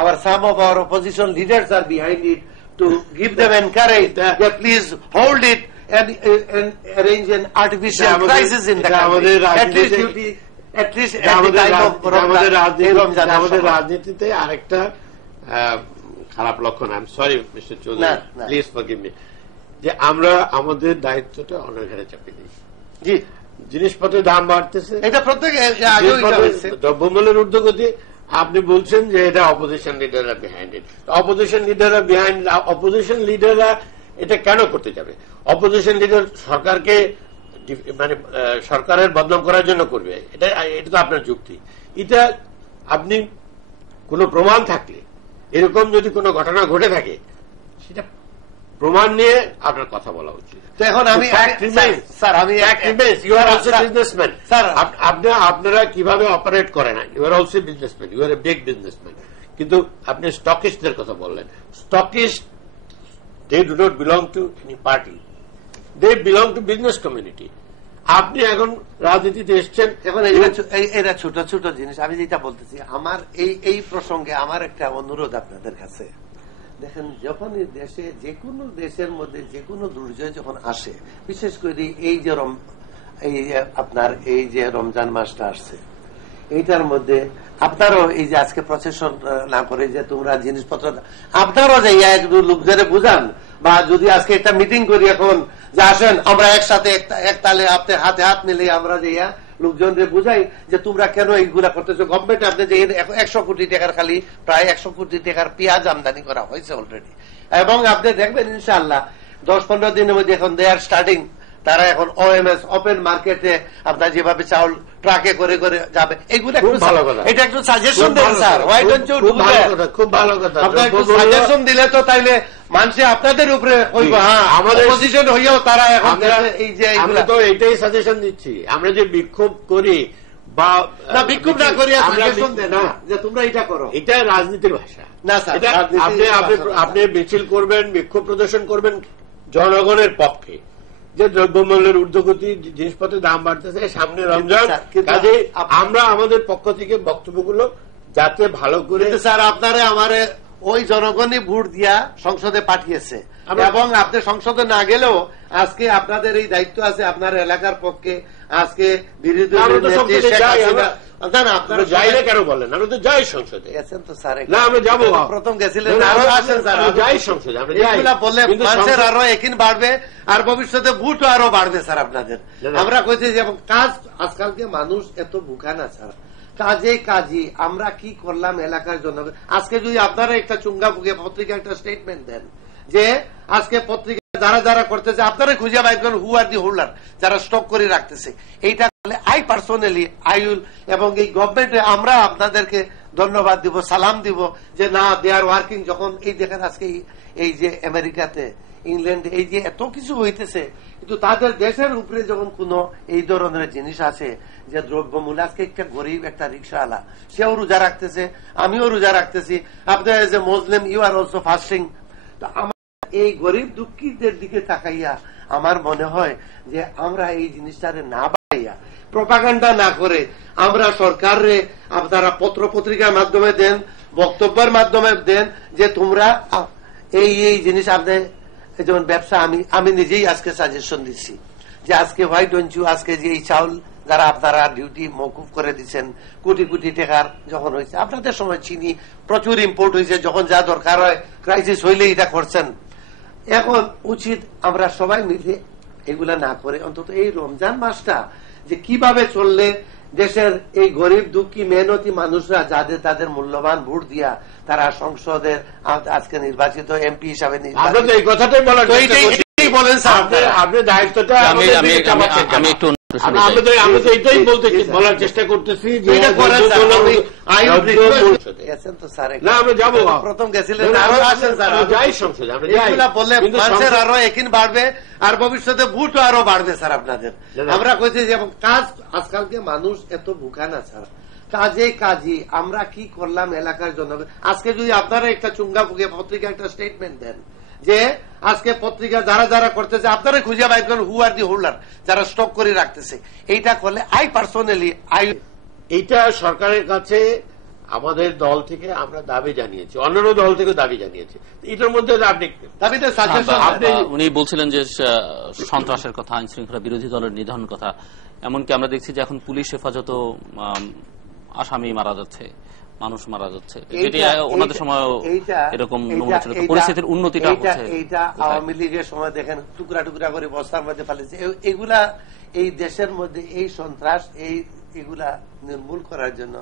our some of our opposition leaders are behind it to give them encourage that please hold it and arrange an artificial crisis in the country. At least at the time of Ramadan. আমাদের রাজনীতিতে আরেকটা খারাপ লক্ষণ, I am sorry mister Chowdhury, please forgive me, যে আমরা আমাদের দায়িত্বটা অন্যের ঘাড়ে চাপিয়ে দিই। জি, জিনিসপত্রের দাম বাড়তেছে, এটা প্রত্যেক দ্রব্যমূল্যের ঊর্ধ্বগতি। আপনি বলছেন যে এটা অপোজিশন লিডাররা বিহাইন্ড ইট। অপোজিশন লিডাররা এটা কেন করতে যাবে? অপোজিশন লিডার সরকারকে মানে সরকারের বদনাম করার জন্য করবে, এটা তো আপনার যুক্তি। এটা আপনি কোন প্রমাণ থাকলে, এরকম যদি কোনো ঘটনা ঘটে থাকে, সেটা প্রমাণ নিয়ে আপনার কথা বলা উচিত। তো এখন আপনারা কিভাবে অপারেট করেন, you are also businessman, you are a big businessman, কিন্তু আপনি স্টকিস্টদের কথা বললেন। Stockist they do not belong to any party, they belong to business community. আপনি এখন রাজনীতিতে এসছেন, এখন এরা ছোট ছোট জিনিস। আমি যেটা বলতেছি, আমার এই প্রসঙ্গে আমার একটা অনুরোধ আপনাদের কাছে, দেখেন যখনই দেশে যে কোনো দেশের মধ্যে যে কোনো দুর্যোগ যখন আসে, বিশেষ করে এই যে আপনার এই যে রমজান মাসটা আসছে, এইটার মধ্যে আপনারও এই যে আজকে প্রসেশন না করে যে তোমরা জিনিসপত্র আপনারও যে একটু লোকজনে বুঝান, বা যদি আজকে একটা মিটিং করি এখন যে আসেন আমরা একসাথে এক তালে আপনার হাতে হাত মিলিয়ে আমরা যে লোকজনকে বুঝাই যে তোমরা কেন এইগুলা করতেছো। গভর্নমেন্ট আপনি যে 100 কোটি টাকার খালি প্রায় 100 কোটি টাকার পেঁয়াজ আমদানি করা হয়েছে অলরেডি, এবং আপনি দেখবেন ইনশাআল্লাহ 10-15 দিনের মধ্যে এখন দে আর স্টার্টিং, তারা এখন ওএমএস ওপেন মার্কেটে আপনার যেভাবে চাউল ট্রাকে করে করে যাবে, এগুলো এটা একটু সাজেশন দেন sir. Why don't you do that? খুব ভালো কথা, আপনারা একটু সাজেশন দিলে তো তাইলে মানুষ আপনাদের উপরে হইব। হ্যাঁ, আমাদের পজিশন হইয়াও তারা এখন এই যে আমরা তো এইটাই সাজেশন দিচ্ছি, আমরা যে বিক্ষোভ করি বা না বিক্ষোভ না করি সাজেশন দেন না যে তোমরা এটা করো, এটা রাজনীতির ভাষা না স্যার। আপনি মিছিল করবেন, বিক্ষোভ প্রদর্শন করবেন জনগণের পক্ষে, যে দ্রব্যমূল্যের ঊর্ধ্বগতি, জিনিসপত্রের দাম বাড়তেছে, সামনে রমজান, কাজে আমরা আমাদের পক্ষ থেকে বক্তব্যগুলো যাতে ভালো করে। স্যার আপনারা আমারে ওই জনগণই ভোট দিয়া সংসদে পাঠিয়েছে, এবং আপনি সংসদে না গেলেও আজকে আপনাদের এই দায়িত্ব আছে আপনার এলাকার পক্ষে। আজকে বিরোধী আপনারা যাইলে কেন বলেন? আমরা তো যাই সংসদে, গেছেন তো স্যার? না আমরা যাবো, প্রথম গেছিলেন, আরো আসেন স্যার, যাই সংসদে। আমরা বললে মানুষের আরো একিন বাড়বে, আর ভবিষ্যতে ভোটও আরো বাড়বে স্যার আপনাদের। আমরা কইছি যে কাজ, আজকালকে মানুষ এত বুকা না স্যার, কাজে আমরা কি করলাম এলাকার জন্য। আজকে যদি আপনারা একটা চুঙ্গা ফুকে পত্রিকা একটা স্টেটমেন্ট দেন যে আজকে পত্রিকা যারা যারা করতেছে আপনারা খুঁজে বাইর করেন হু আর দি হোল্ডার, যারা স্টক করে রাখতেছে, এইটা আই পার্সোনালি আই উইল, এবং এই গভর্নমেন্টে আমরা আপনাদেরকে ধন্যবাদ দিব, সালাম দিব যে না দে আর ওয়ার্কিং। যখন এই দেখেন আজকে এই যে আমেরিকাতে, ইংল্যান্ডে এই যে এত কিছু হইতেছে, কিন্তু তাদের দেশের উপরে যখন কোন এই ধরনের জিনিস আছে যে দ্রব্যমূল্য, আজকে একটা গরিব একটা রিক্সাওয়ালা সেও রোজা রাখতেছে, আমিও রোজা রাখতেছি, আপনার as a Muslim you are also fasting. তো আমার এই গরিব দুঃখীদের দিকে তাকাইয়া আমার মনে হয় যে আমরা এই জিনিসটারে না বাড়াইয়া, প্রপাগান্ডা না করে, আমরা সরকারে আপনারা পত্র পত্রিকার মাধ্যমে দেন, বক্তব্যের মাধ্যমে দেন যে তোমরা এই জিনিস আপনি, যেমন ব্যবসা, আমি নিজেই আজকে সাজেশন দিচ্ছি যে আজকে হোয়াই ডোন্ট ইউ, আজকে যে এই চাউল যারা আপনারা ডিউটি মওকুফ করে দিচ্ছেন, কোটি কোটি টাকার যখন হয়েছে, আপনাদের সময় চিনি প্রচুর ইম্পোর্ট হয়েছে, যখন যা দরকার হয় ক্রাইসিস হইলে এটা করছেন। এখন উচিত আমরা সবাই মিলে এগুলা না করে অন্তত এই রমজান মাসটা যে কিভাবে চললে দেশের এই গরিব দুঃখী মেহনতি মানুষরা যাদের তাদের মূল্যবান ভোট দিয়া তারা সংসদের আজকে নির্বাচিত এমপি হিসাবে নির্বাচিত, এই কথাটাই বলেন স্যার, আপনি দায়িত্বটা আমি একটু বলার চেষ্টা করতেছি যে প্রথম গেছিলেন, আরো আসেন স্যার, যাই সংসদে, আমরা বললে মানুষের আরো একিন বাড়বে, আর ভবিষ্যতে ভোটও আরো বাড়বে স্যার আপনাদের। আমরা কইছি যে কাজ, আজকালকে মানুষ এত বুকা না স্যার, কাজে আমরা কি করলাম এলাকার জন্য। আজকে যদি আপনারা একটা চুঙ্গা ফুকে পত্রিকা একটা স্টেটমেন্ট দেন যে আজকে পত্রিকা যারা যারা করতেছে আপনারা খুঁজে বাইর করেন হু আর দি হোল্ডার, যারা স্টক করে রাখতেছে, এইটা করলে আই পার্সোনালি এইটা সরকারের কাছে আমাদের দল থেকে আমরা দাবি জানিয়েছি, অন্যান্য দল থেকে দাবি জানিয়েছি। এটার মধ্যে আপনি উনি বলছিলেন যে সন্ত্রাসের কথা, আইন শৃঙ্খলা বিরোধী দলের নিধন কথা, এমনকি আমরা দেখছি যে এখন পুলিশ হেফাজত আসামি মারা যাচ্ছে, মানুষ মারা যাচ্ছে, যেটি ওনাদের সময় এরকম পরিস্থিতির উন্নতিটা হচ্ছে। এইটা আওয়ামী লীগের সময় দেখেন টুকরা টুকরা করে বস্তার মধ্যে ফেলেছে। এগুলা এই দেশের মধ্যে এই সন্ত্রাস এগুলা নির্মূল করার জন্য,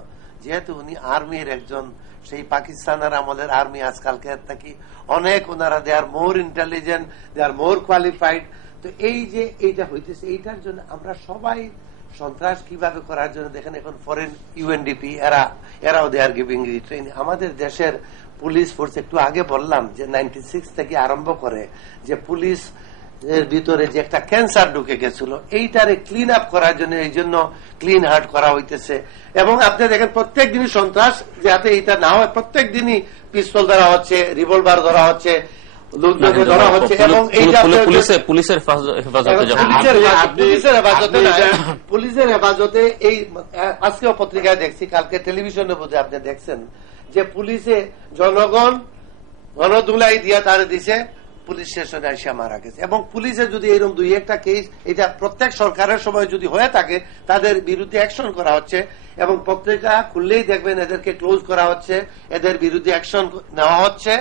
যেহেতু উনি আর্মির একজন, সেই পাকিস্তানের আমলের আর্মি আজকালকে থাকি অনেক, ওনারা দে আর মোর ইন্টেলিজেন্ট, দে আর মোর কোয়ালিফাইড। তো এই যে এইটা হইতেছে, এইটার জন্য আমরা সবাই সন্ত্রাস কিভাবে করার জন্য দেখেন এখন ফরেন ইউএনডিপি এরাও দে আর গিভিং ট্রেনিং। আমাদের দেশের পুলিশ ফোর্স, একটু আগে বললাম যে 96 থেকে আরম্ভ করে যে পুলিশ এর ভিতরে যে একটা ক্যান্সার ঢুকে গেছিল, এইটারে ক্লিন আপ করার জন্য, এই জন্য ক্লিন হার্ট করা হইতেছে। এবং আপনি দেখেন প্রত্যেক দিনই সন্ত্রাস যাতে এটা না হয়, প্রত্যেক দিনই পিস্তল ধরা হচ্ছে, রিভলভার ধরা হচ্ছে, লোকজনকে ধরা হচ্ছে, এবং পুলিশের হেফাজতে এই আজকেও পত্রিকায় দেখছি, কালকে টেলিভিশনে বোধহয় আপনি দেখছেন যে পুলিশে জনগণ গণধুলাই দিয়া তারে দিছে, পুলিশ স্টেশনে এসে মারা গেছে। এবং পুলিশে যদি এরকম দুই একটা কেস, এটা প্রত্যেক সরকারের সময় যদি হয়ে থাকে, তাদের বিরুদ্ধে অ্যাকশন করা হচ্ছে এবং পত্রিকা খুললেই দেখবেন এদেরকে ক্লোজ করা হচ্ছে, এদের বিরুদ্ধে অ্যাকশন নেওয়া হচ্ছে।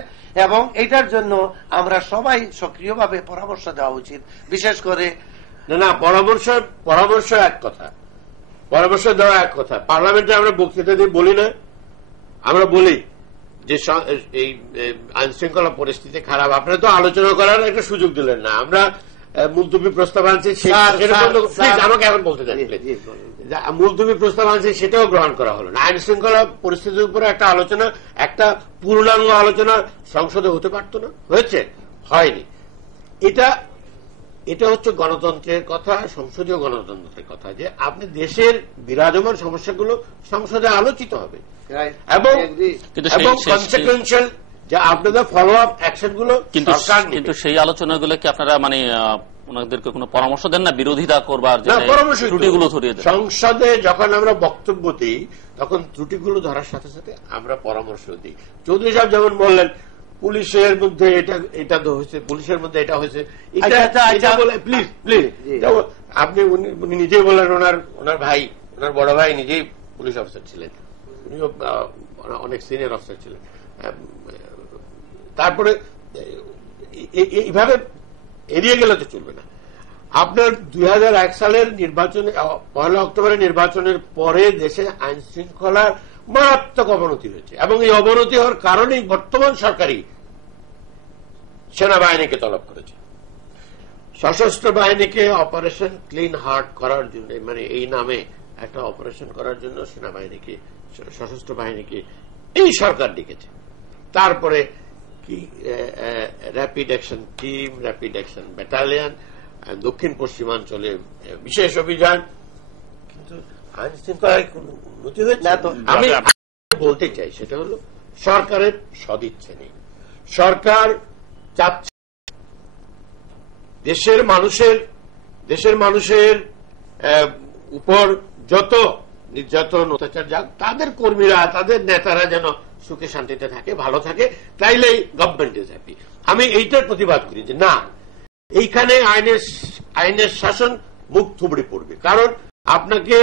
এবং এটার জন্য আমরা সবাই সক্রিয়ভাবে পরামর্শ দেওয়া উচিত, বিশেষ করে না পরামর্শ এক কথা, পরামর্শ দেওয়া এক কথা। পার্লামেন্টে আমরা বক্তৃতা দিয়ে বলি না, আমরা বলি যে এই আইন শৃঙ্খলা পরিস্থিতি খারাপ, আপনারা তো আলোচনা করার একটা সুযোগ দিলেন না। আমরা মুলতবি প্রস্তাব আনছি, আমাকে এখন বলতে দেন, মুলতবি প্রস্তাব আনছি, সেটাও গ্রহণ করা হলো না। আইন শৃঙ্খলা পরিস্থিতির উপরে একটা আলোচনা, একটা পূর্ণাঙ্গ আলোচনা সংসদে হতে পারত না, হয়েছে? হয়নি। এটা হচ্ছে গণতন্ত্রের কথা, সংসদীয় গণতন্ত্রের কথা, যে আপনি দেশের বিরাজমান সমস্যাগুলো সংসদে আলোচিত হবে এবং কনসিকুয়েন্সিয়াল যে আপনাদের ফলো আপ অ্যাকশন গুলো। কিন্তু সেই আলোচনাগুলো কি আপনারা মানে ওনাদেরকে কোনো পরামর্শ দেন না বিরোধিতা করবার ত্রুটিগুলো ধরিয়ে দেন? সংসদে যখন আমরা বক্তব্য দিই তখন ত্রুটিগুলো ধরার সাথে সাথে আমরা পরামর্শ দিই। চৌধুরী সাহেব যেমন বললেন পুলিশের মধ্যে এটা হয়েছে, পুলিশের মধ্যে এটা হয়েছে, প্লিজ আপনি উনি নিজেই বললেন ওনার ভাই, ওনার বড় ভাই নিজেই পুলিশ অফিসার ছিলেন, উনিও অনেক সিনিয়র অফিসার ছিলেন। তারপরে এইভাবে এড়িয়ে গেলে তো চলবে না। আপনার 2001 সালের নির্বাচনে, 1 অক্টোবরের নির্বাচনের পরে দেশে আইন শৃঙ্খলার মারাত্মক অবনতি হয়েছে এবং এই অবনতি হওয়ার কারণেই বর্তমান সরকারই সেনাবাহিনীকে তলব করেছে। সশস্ত্র বাহিনীকে অপারেশন ক্লিন হার্ট করার জন্য, মানে এই নামে একটা অপারেশন করার জন্য সেনাবাহিনীকে, সশস্ত্র বাহিনীকে এই সরকার ডেকেছে। তারপরে কি rapid action team, rapid action battalion, দক্ষিণ পশ্চিমাঞ্চলে বিশেষ অভিযান, কিন্তু আইন শৃঙ্খলায় কোন উন্নতি হয়েছে না। তো আমি বলতে চাই সেটা হলো সরকারের সদিচ্ছা নেই। সরকার চাচ্ছে দেশের মানুষের উপর যত নির্যাতন অত্যাচার যাক, তাদের কর্মীরা, তাদের নেতারা যেন সুখে শান্তিতে থাকে, ভালো থাকে, তাইলেই গভর্নমেন্ট ইজ হ্যাপি। আমি এইটার প্রতিবাদ করি যে না, এইখানে আইনের শাসন মুখ থুবড়ে পড়বে। কারণ আপনাকে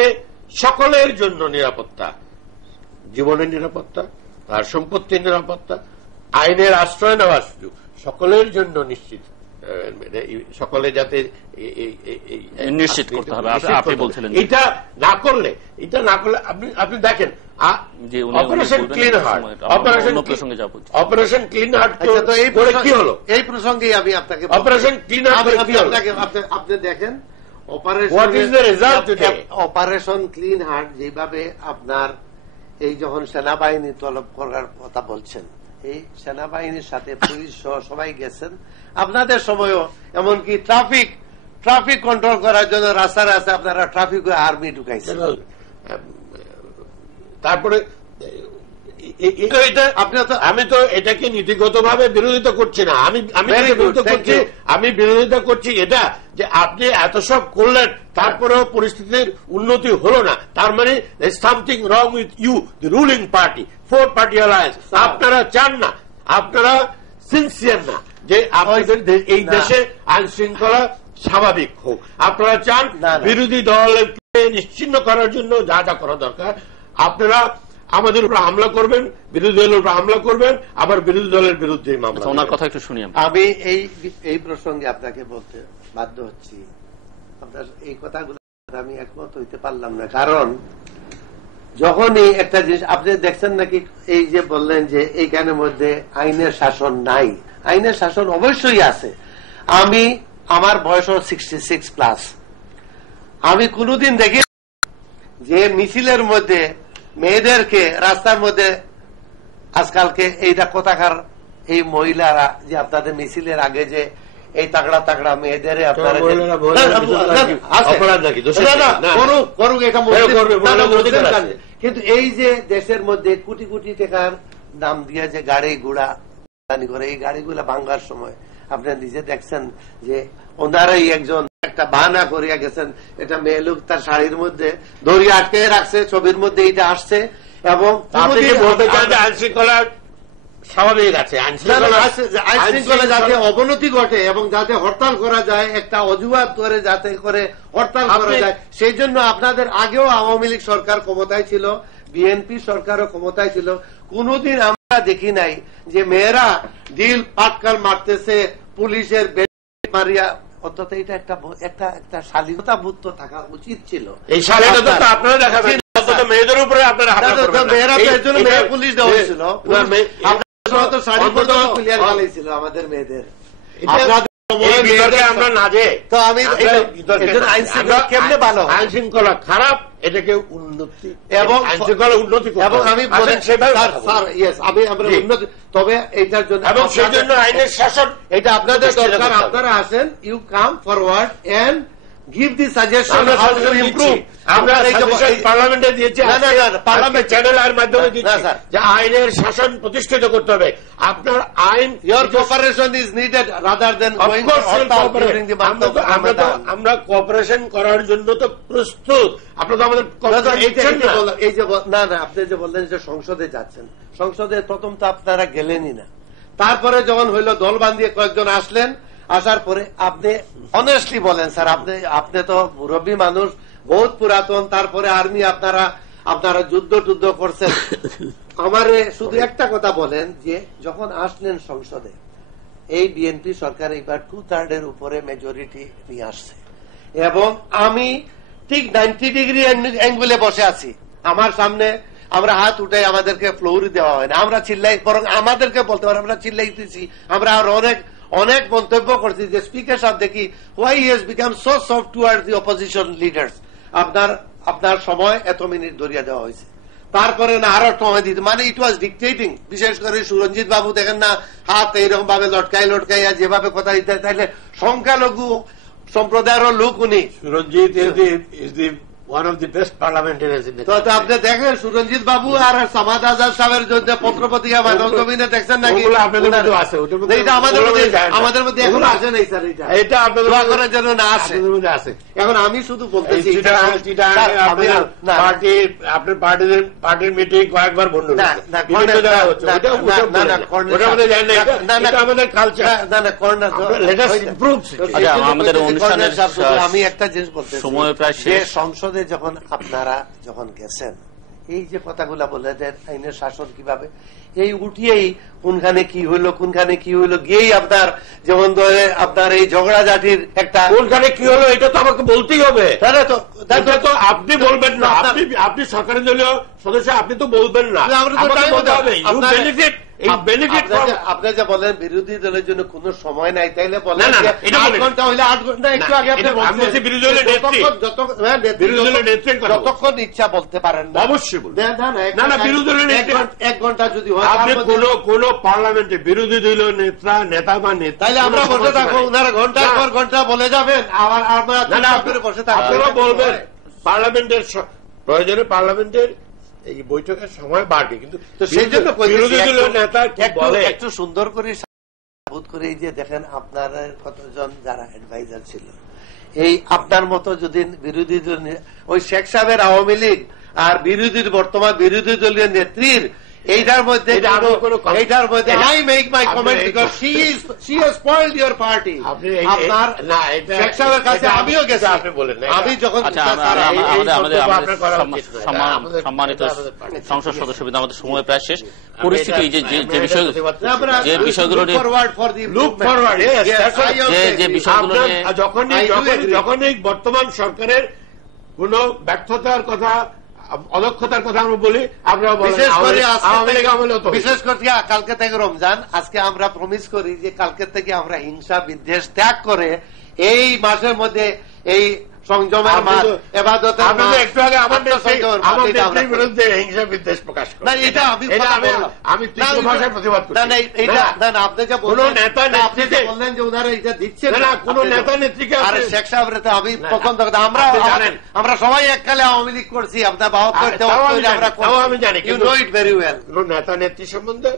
সকলের জন্য নিরাপত্তা, জীবনের নিরাপত্তা, তার সম্পত্তির নিরাপত্তা, আইনের আশ্রয় নেওয়ার সুযোগ সকলের জন্য নিশ্চিত, সকলে যাতে নিশ্চিত করতে হবে। আপনি বলছিলেন এটা না করলে আপনি দেখেন operation clean heart, operation clean heart কি হলো? এই প্রসঙ্গে আমি আপনাকে অপারেশন ক্লিন হার্ট আপনি দেখেন অপারেশন ক্লিন হার্ট যেভাবে আপনার এই যখন সেনাবাহিনী তলব করার কথা বলছেন, এই সেনাবাহিনীর সাথে পুলিশ সহ সবাই গেছেন। আপনাদের সময়ও এমনকি ট্রাফিক কন্ট্রোল করার জন্য রাস্তায় রাস্তায় আপনারা ট্রাফিক আর্মি ঢুকাইছেন। তারপরে আমি তো এটাকে নীতিগতভাবে বিরোধিতা করছি না, আমি বিরোধিতা করছি এটা যে আপনি এত সব করলেন, তারপরেও পরিস্থিতির উন্নতি হলো না। তার মানে something wrong with you, the ruling party, 4 party alliance. আপনারা চান না, আপনারা সিনসিয়ার না যে আপনাদের এই দেশে আইন শৃঙ্খলা স্বাভাবিক হোক। আপনারা চান বিরোধী দলকে নিশ্চিহ্ন করার জন্য যা যা করা দরকার আপনারা আমাদের উপর হামলা করবেন, বিরোধী দলের উপর হামলা করবেন, আবার বিরোধী দলের বিরুদ্ধে মামলা। ওনার কথা একটু শুনি। আমি এই প্রসঙ্গে আপনাকে বলতে বাধ্য হচ্ছি, আপনার এই কথাগুলো আমি একমত হইতে পারলাম না। কারণ যখনই একটা জিনিস আপনি দেখছেন নাকি, এই যে বললেন যে এইখানের মধ্যে আইনের শাসন নাই, আইনের শাসন অবশ্যই আছে। আমার বয়স 66+, আমি কোনদিন দেখি যে মিছিলের মধ্যে মেয়েদেরকে রাস্তার মধ্যে, আজকালকে এইটা কোথাকার এই মহিলারা যে আপনাদের মিছিলের আগে যে এই তাগড়া তাগড়া মেয়েদের আপনারা কিন্তু এই যে দেশের মধ্যে কোটি কোটি টাকার দাম দিয়ে যে গাড়ি ঘোড়া করে, এই গাড়িগুলা ভাঙ্গার সময় আপনি নিজে দেখছেন যে ওনারাই একজন একটা বাহানা করিয়া গেছেন, এটা মেয়ে লোক তার শাড়ির মধ্যে দড়ি আটকে রাখছে, ছবির মধ্যে এইটা আসছে। এবং বলতে চান যে আইন শৃঙ্খলার স্বাভাবিক আছে, আইন শৃঙ্খলা যাতে অবনতি ঘটে এবং যাতে হরতাল করা যায়, একটা অজুহাত করে যাতে করে হরতাল করা যায়, সেই জন্য আপনাদের আগেও আওয়ামী লীগ সরকার ক্ষমতায় ছিল, বিএনপি সরকারও ক্ষমতায় ছিল, কোনদিন আমরা দেখি নাই যে মেয়েরা ঢিল পাটকাল মারতেছে পুলিশের মারিয়া। অন্তত এটা একটা শালীনতা বোধ তো থাকা উচিত ছিল। এই শালীনতা তো আপনারা দেখাবেন, মেয়েদের উপরে আপনারা মেয়েরা এর জন্য মেয়ে পুলিশ দেওয়া হয়েছিল, ক্লিয়ার ভালোই ছিল আমাদের মেয়েদের। আমরা না যে তো আমি আইন শৃঙ্খলা কেমনে ভালো, আইন শৃঙ্খলা খারাপ এটাকে উন্নতি এবং আইন শৃঙ্খলা উন্নতি এবং আমি বলেন আমি আমরা উন্নতি, তবে এটার জন্য এবং সেই জন্য আইনের শাসন এটা আপনাদের দরকার। আপনারা আসেন, you come forward and give the suggestion how to improve. আমরা পার্লামেন্টে দিয়েছি, পার্লামেন্ট চ্যানেলের মাধ্যমে দিচ্ছি যে আইনের শাসন প্রতিষ্ঠিত করতে হবে। আপনার আইন, your cooperation is needed rather than going during the month of Ramadan. আমরা কোঅপারেশন করার জন্য তো প্রস্তুত, আপনারা তো আমাদের এই যে না আপনি যে বললেন যে সংসদে যাচ্ছেন, সংসদে প্রথম তো আপনারা গেলেনই না, তারপরে যখন হইল দল বাঁধিয়ে কয়েকজন আসলেন, আসার পরে আপনি অনেস্টলি বলেন স্যার, আপনি তো মুরব্বী মানুষ, বহুত পুরাতন, তারপরে আর্মি আপনারা যুদ্ধ করছেন, আমারে শুধু একটা কথা বলেন যে যখন আসলেন সংসদে, এই বিএনপি সরকার এইবার 2/3 উপরে মেজরিটি নিয়ে আসছে এবং আমি ঠিক 90 ডিগ্রি অ্যাঙ্গুলে বসে আছি, আমার সামনে আমরা হাত উঠে আমাদেরকে ফ্লোরি দেওয়া হয় না, আমরা চিল্লাই, বরং আমাদেরকে বলতে পারি আমরা চিল্লাইতেছি, আমরা আর অনেক মন্তব্য করছি যে স্পিকার সাহেব দেখি why he has become so soft towards the opposition leaders, আপনার সময় এত মিনিট ধরিয়ে দেওয়া হয়েছে, তারপরে না আরো সময় দিতে, মানে ইট ওয়াজ ডিকটেটিং। বিশেষ করে সুরঞ্জিত বাবু দেখেন না, হাত এইরকম ভাবে লটকাইয়া যেভাবে কথা দিতে, তাইলে সংখ্যালঘু সম্প্রদায়ের লোক উনি। Suranjit is the one of the best parliamentarians in the country. তো আপনি দেখেন সুরঞ্জিত বাবু আর সামাদ আজাদ সাহেবের জন্য পত্রপত্রিকা মানব জমিনে দেখছেন নাকি? এটা আমাদের মধ্যে এখন আসে নাই স্যার, এটা আপনাদের করার জন্য না আসে। এখন আমি শুধু বলতেছি আপনার পার্টির মিটিং কয়েকবার বন্ধ আমাদের কালচার, আমাদের অনুষ্ঠানের আমি একটা জিনিস বলতে সময় প্রায় শেষ। সংসদে যখন আপনারা গেছেন, এই যে কথাগুলা বলে দেন আইনের শাসন কিভাবে, এই উঠিয়েই কোনখানে কি হইলো গিয়েই আপনার যেমন ধরে আপনার এই ঝগড়াঝাটির একটা কোনখানে কি হলো এটা তো আমাকে বলতেই হবে। তো আপনি বলবেন না, আপনি সরকারি দলীয় সদস্য, আপনি তো বলবেন না, আপনি যে বলেন বিরোধী দলের জন্য কোন সময় নাই, তাইলে বলেন 8 ঘন্টা হইলে 8 ঘন্টা, একটু আগে আপনি যতক্ষণ ইচ্ছা বলতে পারেন না, অবশ্যই বিরোধী দলের 1 ঘন্টা যদি হয়, আপনি কোন পার্লামেন্টে বিরোধী দলীয় নেতা বা নেতা, তাইলে আমরা বসে থাকবো, ওনারা ঘন্টার পর ঘন্টা বলে যাবেন, আবার আমরা বসে থাকবো। আপনারা বলবেন পার্লামেন্টের প্রয়োজনে পার্লামেন্টের এই বৈঠকের সময় বাড়বে, কিন্তু সেই জন্য বিরোধী দলীয় নেতা একটু সুন্দর করে বোধ করে এই যে দেখেন আপনার কতজন যারা অ্যাডভাইজার ছিল, এই আপনার মতো যদি বিরোধী দল, ওই শেখ সাহেবের আওয়ামী লীগ আর বর্তমান বিরোধী দলীয় নেত্রীর এইটার মধ্যে I make my comment because she has spoiled your party. আপনার শেখ সাহেবের কাছে আমিও গেছি, আপনি বলেন না, আমি যখন সম্মানিত সংসদ সদস্য, আমাদের সময় প্রায় শেষ। পরিস্থিতি যে বিষয়গুলো যখনই বর্তমান সরকারের কোন ব্যর্থতার কথা, অদক্ষতার কথা আমরা বলি, আমরা বিশেষ করে কালকে থেকে রমজান, আজকে আমরা প্রমিস করি যে কালকে থেকে আমরা হিংসা বিদ্বেষ ত্যাগ করে এই মাসের মধ্যে এই সংযমের মাস, এবাদতের মাস, একটু আগে আমার বিরুদ্ধে হিংসা বিদ্বেষ প্রকাশ করেন, আমি তীব্র ভাষায় প্রতিবাদ করি। আপনি যে বললেন যে ওনারা এটা দিচ্ছেন না, কোন নেতা নেত্রীকে, আরে শেখ সাহেব রে, আমি প্রথম আমরা সবাই এককালে আওয়ামী লীগ করছি, আপনার আমি জানি, you know it very well. কোন নেতা নেত্রী সম্বন্ধে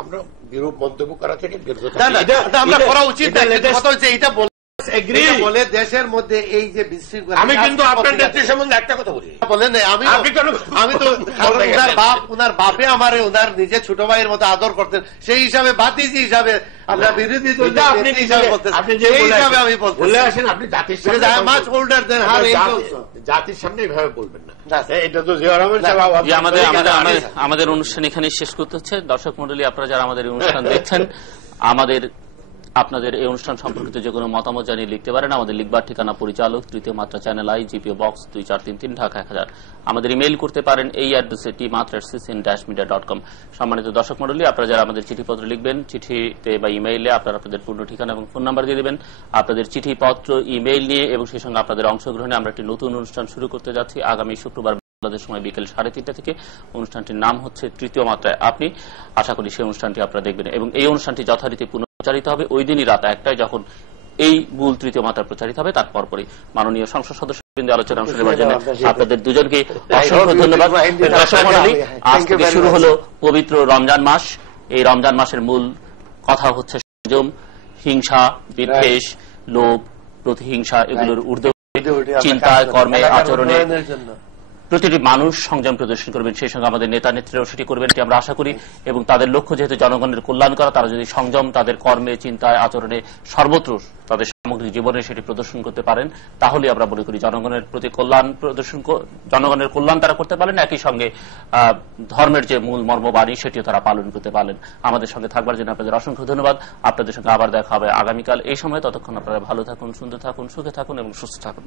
আমরা বিরূপ মন্তব্য করা থেকে বিরত আমরা করা উচিত, এটা বলে দেশের মধ্যে এই যে বিশৃঙ্খলা। আমি কিন্তু আপনার নেত্রী সম্বন্ধে একটা কথা বলি, বলেন আমি তো উনার বাপে আমার উনার নিজে ছোট ভাইয়ের মতো আদর করতেন, সেই হিসাবে বাতিজি হিসাবে আমরা বিরোধী দল হিসাবে আমি বলে আসেন। আপনি জাতির সামনে এইভাবে বলবেন না, এটা তো আমাদের অনুষ্ঠান এখানে শেষ করতে হচ্ছে। দর্শক মন্ডলী, আপনারা যারা আমাদের অনুষ্ঠান দেখছেন, আপনাদের এই অনুষ্ঠান সম্পর্কিত যে কোনো মতামত জানিয়ে লিখতে পারেন। আমাদের লিখবার ঠিকানা পরিচালক, তৃতীয় মাত্রা, Channel I, GPO box 2433, Dhaka 1000। আমাদের ইমেইল করতে পারেন এই অ্যাড্রেসে tmatra@ccn-media.com। সম্মানিত দর্শক মন্ডলী, আপনারা যারা আমাদের চিঠিপত্র লিখবেন, চিঠিতে বা ইমেইলে আপনারা আপনাদের পূর্ণ ঠিকানা এবং ফোন নাম্বার দিয়ে দেবেন। আপনাদের চিঠিপত্র, ইমেইল নিয়ে এবং সেই সঙ্গে আপনাদের অংশগ্রহণে আমরা একটি নতুন অনুষ্ঠান শুরু করতে যাচ্ছি আগামী শুক্রবার বাংলাদেশ সময় বিকেল 3:30 থেকে। অনুষ্ঠানটির নাম হচ্ছে তৃতীয় মাত্রায় আপনি। আশা করি সেই অনুষ্ঠানটি আপনারা দেখবেন এবং এই অনুষ্ঠানটি যথারীতি প্রচারিত হবে ওই দিনই রাত 1টায়, যখন এই মূল তৃতীয় মাত্রা প্রচারিত হবে। তার পরপরই মাননীয় সংসদ সদস্যবৃন্দ আলোচনা অংশ নেবার জন্য আপনাদের দুজনকে অসংখ্য ধন্যবাদ। আজ থেকে শুরু হলো পবিত্র রমজান মাস। এই রমজান মাসের মূল কথা হচ্ছে সংযম, হিংসা, বিদ্বেষ, লোভ, প্রতিহিংসা এগুলোর ঊর্ধ্বে চিন্তায়, কর্মে, আচরণে প্রতিটি মানুষ সংযম প্রদর্শন করবেন। সেই সঙ্গে আমাদের নেতা নেত্রীরাও সেটি করবেন এটি আমরা আশা করি। এবং তাদের লক্ষ্য যেহেতু জনগণের কল্যাণ করা, তারা যদি সংযম তাদের কর্মে, চিন্তায়, আচরণে, সর্বত্র তাদের সামগ্রিক জীবনে সেটি প্রদর্শন করতে পারেন, তাহলে আমরা মনে করি জনগণের প্রতি কল্যাণ প্রদর্শন, জনগণের কল্যাণ তারা করতে পারেন, একই সঙ্গে ধর্মের যে মূল মর্মবাণী সেটিও তারা পালন করতে পারেন। আমাদের সঙ্গে থাকবার জন্য আপনাদের অসংখ্য ধন্যবাদ। আপনাদের সঙ্গে আবার দেখা হবে আগামীকাল এই সময়। ততক্ষণ আপনারা ভালো থাকুন, সুন্দর থাকুন, সুখে থাকুন এবং সুস্থ থাকুন।